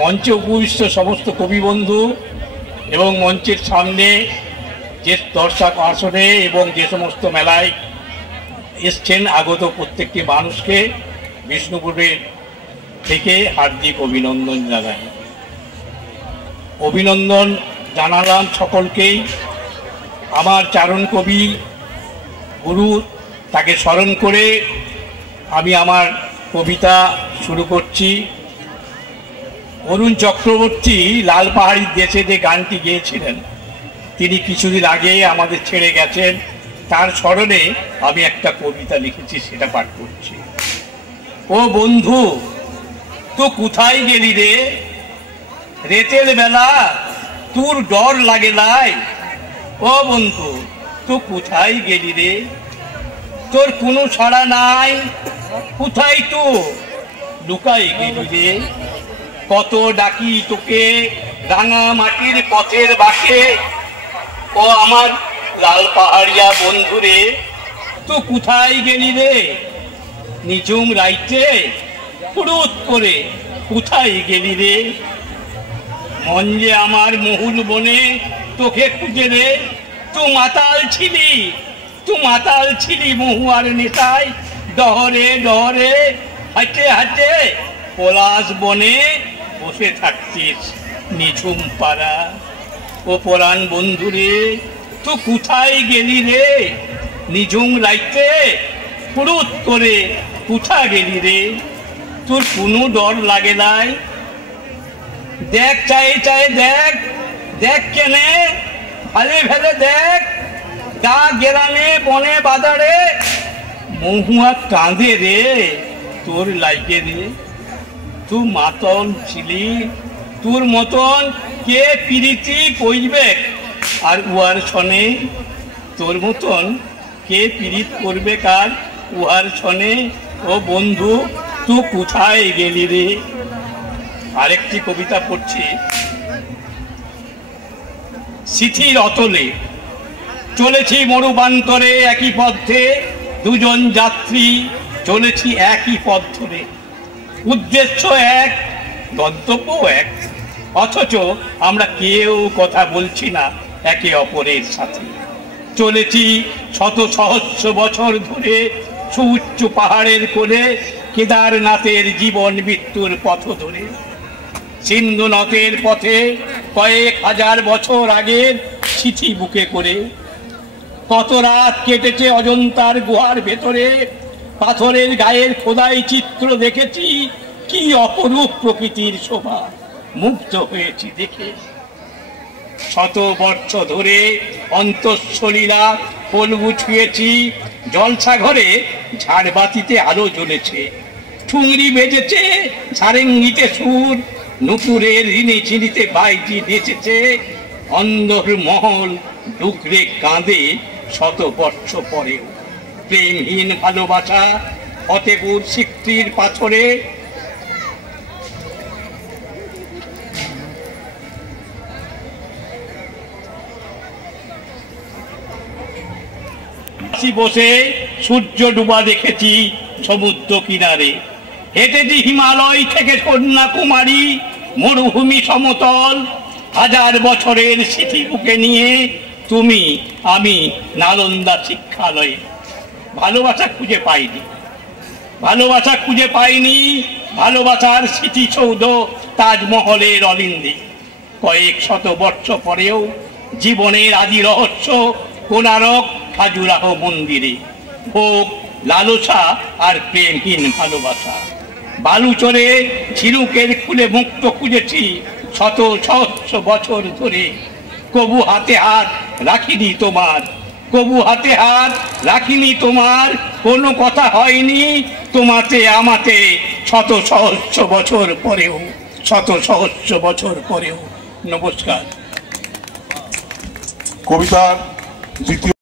মঞ্চে উপবিষ্ট সমস্ত কবি বন্ধু এবং মঞ্চের সামনে যে দর্শক আসনে এবং যে সমস্ত মেলায় এসছেন আগত প্রত্যেকটি মানুষকে বিষ্ণুপুরের থেকে হার্দিক অভিনন্দন জানাই। অভিনন্দন জানালাম সকলকেই। আমার চারণ কবি গুরু তাকে স্মরণ করে আমি আমার কবিতা শুরু করছি। অরুণ চক্রবর্তী লাল পাহাড়ির দেশে যে গানটি গেয়েছিলেন, তিনি কিছুদিন আগে আমাদের ছেড়ে গেছেন। তার স্মরণে আমি একটা কবিতা লিখেছি, সেটা পাঠ করছি। ও বন্ধু, তো কোথায় গেলি রে? রাতের বেলা তোর ডর লাগে নাই? ও বন্ধু, তো কোথায় গেলি রে? তোর কোনো সাড়া নাই, কোথায় তো লুকাই গেলি রে? কত ডাকি তোকে রাঙা মাটির পথের বাঁকে, ও আমার লাল পাহাড়িয়া বন্ধুরে, তো কোথায় গেলি রে? নিঝুম রাইতে ফুরুত করে কোথায় গেলি রে? মন যে আমার মহুল বনে তোকে খুঁজে রে, তু মাতাল ছিলি, তু মাতাল ছিলি মহুয়ার নেশায়, ডহরে ডহরে হাঁটে হাঁটে পলাশ বনে বসে থাকতিস নিঝুম পাড়া। ও পরাণ বন্ধুরে, তো কোথায় গেলি রে? নিঝুম রাইতে ফুরুত করে কোথা গেলি রে? তোর কোনো ডর লাগে নাই? দেখ চাই চাই দেখ, দেখ কেনে ভালে ভেলে দেখ, গা গেরামে বনে বাজারে মহুয়া কাঁদে রে তোর লাইকে রে। তুই মাতন ছিলি, তোর মতন কে পিরিতি কইবে আর উহার ছনে? তোর মতন কে পিরিত করবে কার উহার ছনে? ও বন্ধু, তুই কোথায় গেলি রে? আরেকটি কবিতা পড়ছি। সিথির অতলে চলেছি মরুবান্তরে, একই পথে দুজন যাত্রী চলেছি একই পথ ধরে, উদ্দেশ্য এক, গন্তব্য এক, অথচ আমরা কেউ কথা বলছি না একে অপরের সাথে। চলেছি শত সহস্র বছর ধরে সুউচ্চ পাহাড়ের কোলে, কেদারনাথের জীবন মৃত্যুর পথ ধরে। সিন্ধুনথের পথে কয়েক হাজার বছর আগের চিঠি বুকে করে, কত রাত কেটেছে অজন্তার গুহার ভেতরে, পাথরের গায়ের খোদাই চিত্র দেখেছি, কি অপরূপ প্রকৃতির শোভা, মুগ্ধ হয়েছি দেখে। শত বর্ষ ধরে অন্তঃসলীলা পলু ছুঁয়েছি, জলসা ঘরে ঝাড়বাতিতে আলো জ্বলেছে, ঠুংরি বেজেছে সারেঙ্গিতে সুর, নুপুরের ঋণে ছিনিতে বাইজি নেচেছে, অন্ধর মহল ডুকরে কাঁদে শত বর্ষ পরেও। প্রেমহীন ভালোবাসা ফতেপুর সিকটির পাথরে, বসে সূর্য ডুবা দেখেছি সমুদ্র কিনারে, হেঁটেছি হিমালয় থেকে কন্যাকুমারী, মরুভূমি সমতল, হাজার বছরের স্মৃতি বুকে নিয়ে তুমি আমি নালন্দা শিক্ষালয়ে। ভালোবাসা খুঁজে পাইনি, ভালোবাসা খুঁজে পাইনি, ভালোবাসার স্মৃতিসৌধ তাজমহলের অলিন্দে। কয়েক শত বর্ষ পরেও জীবনের আদি রহস্য কোনারক খাজুরাহ মন্দিরে। ভোগ, লালসা আর প্রেমহীন ভালোবাসা। বালুচরে ঝিনুকের খুলে মুক্ত খুঁজেছি শত সহস্র বছর ধরে, কবু হাতে হাত রাখিনি তোমার, কবু হাতে হাত রাখিনি তোমার, কোনো কথা হয়নি তোমাতে আমাতে শত সহস্র বছর পরেও, শত সহস্র বছর পরেও। নমস্কার। কবিতার দ্বিতীয়